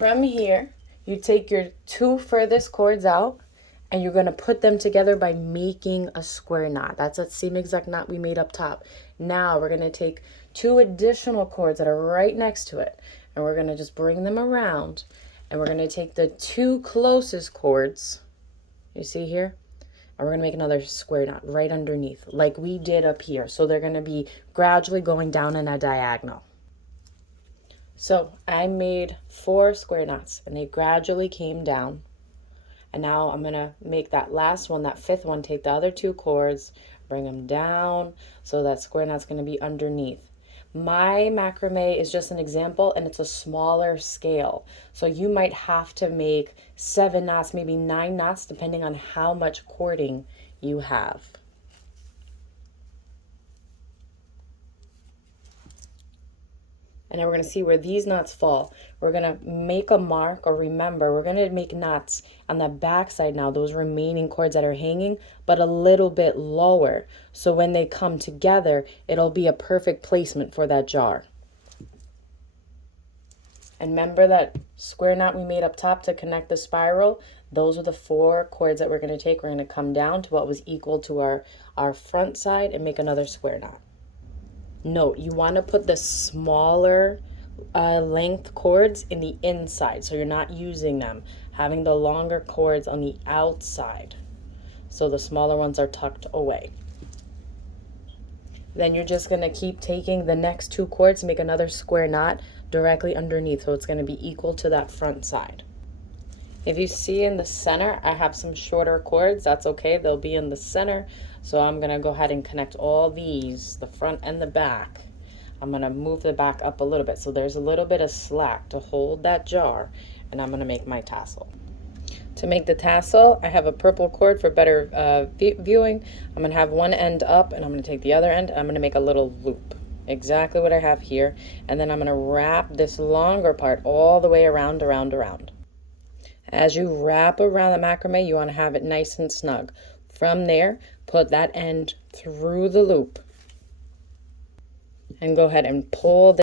From here, you take your two furthest cords out and you're going to put them together by making a square knot. That's that same exact knot we made up top. Now we're going to take two additional cords that are right next to it and we're going to just bring them around and we're going to take the two closest cords, you see here, and we're going to make another square knot right underneath like we did up here. So they're going to be gradually going down in a diagonal. So I made 4 square knots and they gradually came down. And now I'm going to make that last one, that 5th one, take the other 2 cords, bring them down, so that square knot's going to be underneath. My macrame is just an example and it's a smaller scale. So you might have to make 7 knots, maybe 9 knots, depending on how much cording you have. And now we're going to see where these knots fall. We're going to make a mark, or remember, we're going to make knots on the back side now, those remaining cords that are hanging, but a little bit lower. So when they come together, it'll be a perfect placement for that jar. And remember that square knot we made up top to connect the spiral? Those are the 4 cords that we're going to take. We're going to come down to what was equal to our front side and make another square knot. Note, you want to put the smaller length cords in the inside, so you're not using them. Having the longer cords on the outside, so the smaller ones are tucked away. Then you're just going to keep taking the next 2 cords, make another square knot directly underneath, so it's going to be equal to that front side. If you see in the center, I have some shorter cords. That's okay, they'll be in the center. So I'm going to go ahead and connect all these, the front and the back. I'm going to move the back up a little bit so there's a little bit of slack to hold that jar, and I'm going to make my tassel. To make the tassel, I have a purple cord for better viewing. I'm going to have one end up and I'm going to take the other end and I'm going to make a little loop. Exactly what I have here. And then I'm going to wrap this longer part all the way around. As you wrap around the macrame, you want to have it nice and snug. From there, put that end through the loop and go ahead and pull